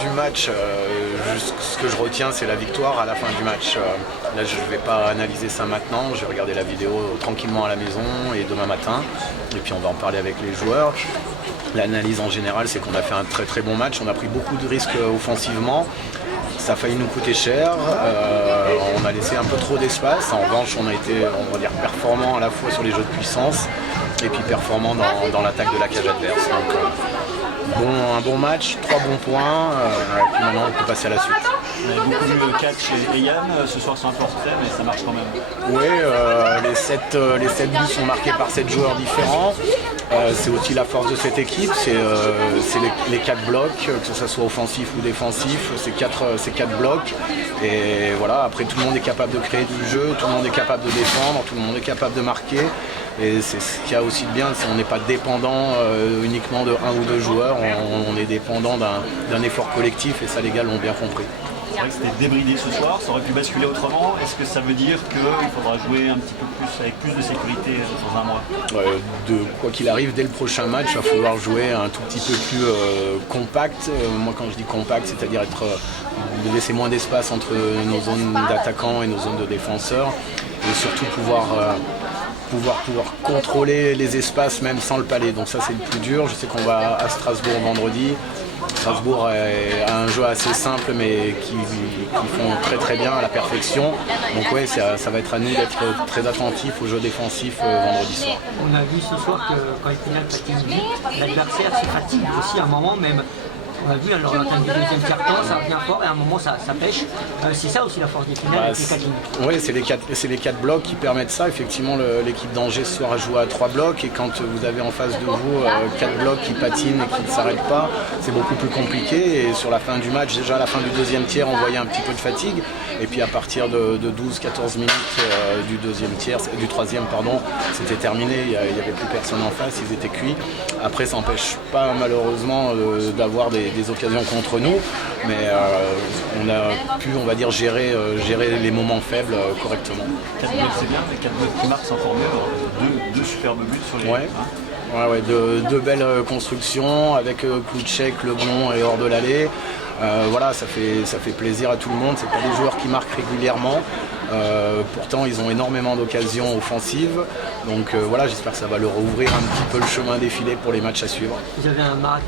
du match, ce que je retiens, c'est la victoire à la fin du match. Là, je ne vais pas analyser ça maintenant, je vais regarder la vidéo tranquillement à la maison et demain matin. Et puis on va en parler avec les joueurs. L'analyse en général, c'est qu'on a fait un très très bon match. On a pris beaucoup de risques offensivement. Ça a failli nous coûter cher. On a laissé un peu trop d'espace. En revanche, on a été, on va dire, performant à la fois sur les jeux de puissance et puis performant dans l'attaque de la cage adverse. Donc, un bon match, 3 bons points, et puis maintenant on peut passer à la suite. On a beaucoup vu Catch et Yann ce soir sur un forfait, mais ça marche quand même. Oui, les 7 buts sont marqués par 7 joueurs différents. C'est aussi la force de cette équipe, c'est les 4 blocs, que ce soit offensif ou défensif, c'est 4 blocs. Et voilà, après tout le monde est capable de créer du jeu, tout le monde est capable de défendre, tout le monde est capable de marquer. Et c'est ce qu'il y a aussi de bien, c'est qu'on n'est pas dépendant uniquement de 1 ou 2 joueurs, on est dépendant d'un effort collectif et ça les gars l'ont bien compris. C'est vrai que c'était débridé ce soir, ça aurait pu basculer autrement. Est-ce que ça veut dire qu'il faudra jouer un petit peu plus, avec plus de sécurité dans un mois? Quoi qu'il arrive, dès le prochain match, il va falloir jouer un tout petit peu plus compact. Moi quand je dis compact, c'est-à-dire de laisser moins d'espace entre nos zones d'attaquants et nos zones de défenseurs. Et surtout pouvoir contrôler les espaces même sans le palais. Donc ça c'est le plus dur. Je sais qu'on va à Strasbourg vendredi. Strasbourg a un jeu assez simple mais qui font très très bien à la perfection. Donc ouais, ça va être à nous d'être très attentifs au jeu défensif vendredi soir. On a vu ce soir que quand les pénales patine vite, l'adversaire se fatigue aussi à un moment même. On a vu alors à la fin du deuxième quart-temps, ça revient fort et à un moment ça pêche. C'est ça aussi la force des finales avec les 4 lignes. Oui, c'est les 4 blocs qui permettent ça. Effectivement, l'équipe d'Angers ce soir a joué à 3 blocs et quand vous avez en face de vous 4 blocs qui patinent et qui ne s'arrêtent pas, c'est beaucoup plus compliqué. Et sur la fin du match, déjà à la fin du deuxième tiers, on voyait un petit peu de fatigue. Et puis à partir de 12-14 minutes du troisième, c'était terminé. Il n'y avait plus personne en face, ils étaient cuits. Après, ça n'empêche pas malheureusement d'avoir des occasions contre nous, mais on a pu, on va dire, gérer les moments faibles correctement. 4 blocs c'est bien, mais 4 blocs qui marquent c'est encore mieux. Deux superbes buts sur les... Ouais, deux belles constructions avec Klouchek, Leblon et hors de l'allée. Voilà, ça fait plaisir à tout le monde. C'est pas des joueurs qui marquent régulièrement. Pourtant, ils ont énormément d'occasions offensives. Donc voilà, j'espère que ça va leur ouvrir un petit peu le chemin défilé pour les matchs à suivre. Vous avez un marathon.